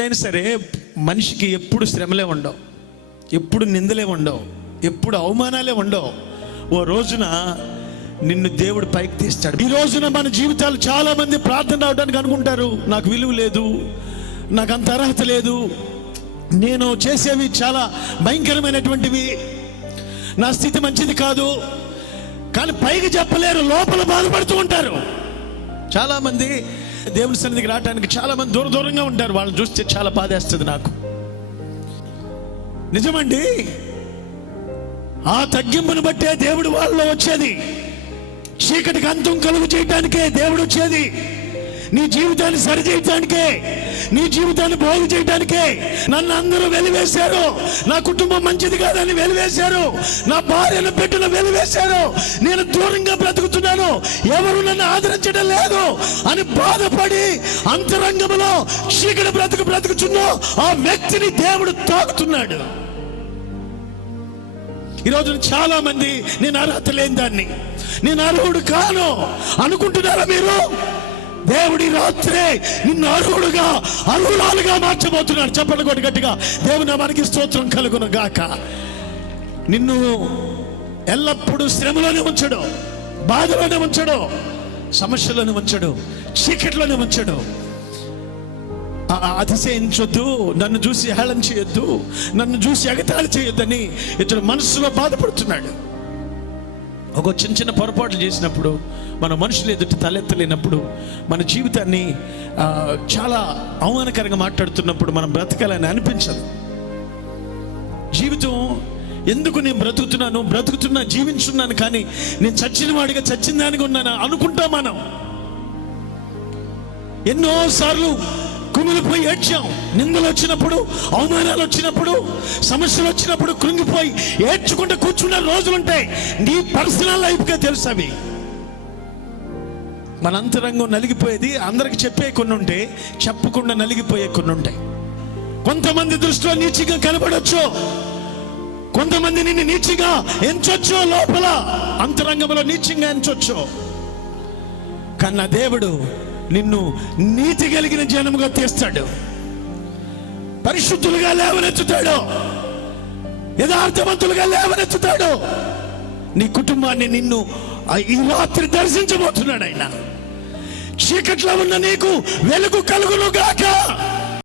ఎప్పుడైనా సరే మనిషికి ఎప్పుడు శ్రమలే ఉండవు, ఎప్పుడు నిందలే ఉండవు, ఎప్పుడు అవమానాలే ఉండవు. ఓ రోజున నిన్ను దేవుడు పైకి తీస్తాడు. ఈ రోజున మన జీవితాలు చాలా మంది ప్రార్థన అవడానికి అనుకుంటారు, నాకు విలువ లేదు, నాకు అంత అర్హత లేదు, నేను చేసేవి చాలా భయంకరమైనటువంటివి, నా స్థితి మంచిది కాదు. కానీ పైకి చెప్పలేరు, లోపల బాధపడుతూ ఉంటారు. చాలా మంది దేవుని సన్నిధికి రావడానికి చాలా మంది దూరంగా ఉంటారు. వాళ్ళని చూస్తే చాలా బాధేస్తుంది నాకు. నిజమండి, ఆ తగ్గింపును బట్టే దేవుడు వాళ్ళలో వచ్చేది. చీకటికి అంతం కలుగు చేయడానికే దేవుడు వచ్చేది. నీ జీవితాన్ని సరి చేయడానికే, నీ జీవితాన్ని బాగు చేయడానికే. నన్ను అందరూ వెలివేశారు, నా కుటుంబం మంచిది కాదని వెలివేశారు, నా భార్యను బిడ్డను వెలివేశారు, నేను దూరంగా బ్రతుకుతున్నాను, ఎవరు నన్ను ఆదరించడం లేదు అని బాధపడి అంతరంగంలో చీకటి బ్రతుకుతున్నా ఆ వ్యక్తిని దేవుడు తాకుతున్నాడు. ఈరోజు చాలా మంది నేను అర్హత లేని దాన్ని, నేను అర్హుడు కాను అనుకుంటున్నారా మీరు? దేవుడి రాత్రే నిన్ను అర్హుడుగా, అర్హురాలుగా మార్చబోతున్నాడు. చెప్పండి కొట్టి గట్టిగా, దేవుని మనకి స్తోత్రం కలుగును గాక. నిన్ను ఎల్లప్పుడూ శ్రమలోనే ఉంచడు, బాధలోనే ఉంచడు, సమస్యలోనే ఉంచడు, చీకట్లోనే ఉంచడు. అతిశయించొద్దు, నన్ను చూసి హేళన చేయొద్దు, నన్ను చూసి ఎగతాళి చేయొద్దని ఇతడు మనసులో బాధపడుతున్నాడు. ఒక చిన్న పొరపాట్లు చేసినప్పుడు, మన మనుషులు ఎదుటి తలెత్తలేనప్పుడు, మన జీవితాన్ని చాలా అవమానకరంగా మాట్లాడుతున్నప్పుడు మనం బ్రతకాలని అనిపించదు. జీవితం ఎందుకు నేను బ్రతుకుతున్నా జీవించున్నాను, కానీ నేను చచ్చిన వాడిగా చచ్చిన దానిగా ఉన్నాను అనుకుంటాం మనం. ఎన్నోసార్లు కుమిలిపోయి ఏడ్చాం. నిందలు వచ్చినప్పుడు, అవమానాలు వచ్చినప్పుడు, సమస్యలు వచ్చినప్పుడు కృంగిపోయి ఏడ్చుకుంటూ కూర్చున్న రోజులుంటాయి. నీ పర్సనల్ లైఫ్గా తెలుసు అవి. మన అంతరంగం నలిగిపోయేది అందరికి చెప్పే కొన్ని ఉంటాయి, చెప్పకుండా నలిగిపోయే కొన్ని ఉంటాయి. కొంతమంది దృష్టిలో నీచిగా కనబడొచ్చు, కొంతమంది నిన్ను నీచిగా ఎంచొచ్చు, లోపల అంతరంగంలో నీచంగా ఎంచొచ్చు. కన్నా దేవుడు నిన్ను నీతి కలిగిన జనముగా తీస్తాడు, పరిశుద్ధులుగా లేవనెత్తుతాడు, యథార్థవంతులుగా లేవనెత్తుతాడు. నీ కుటుంబాన్ని నిన్ను ఈ రాత్రి దర్శించబోతున్నాడు ఆయన. చీకట్లో ఉన్న నీకు వెలుగు కలుగును గాక.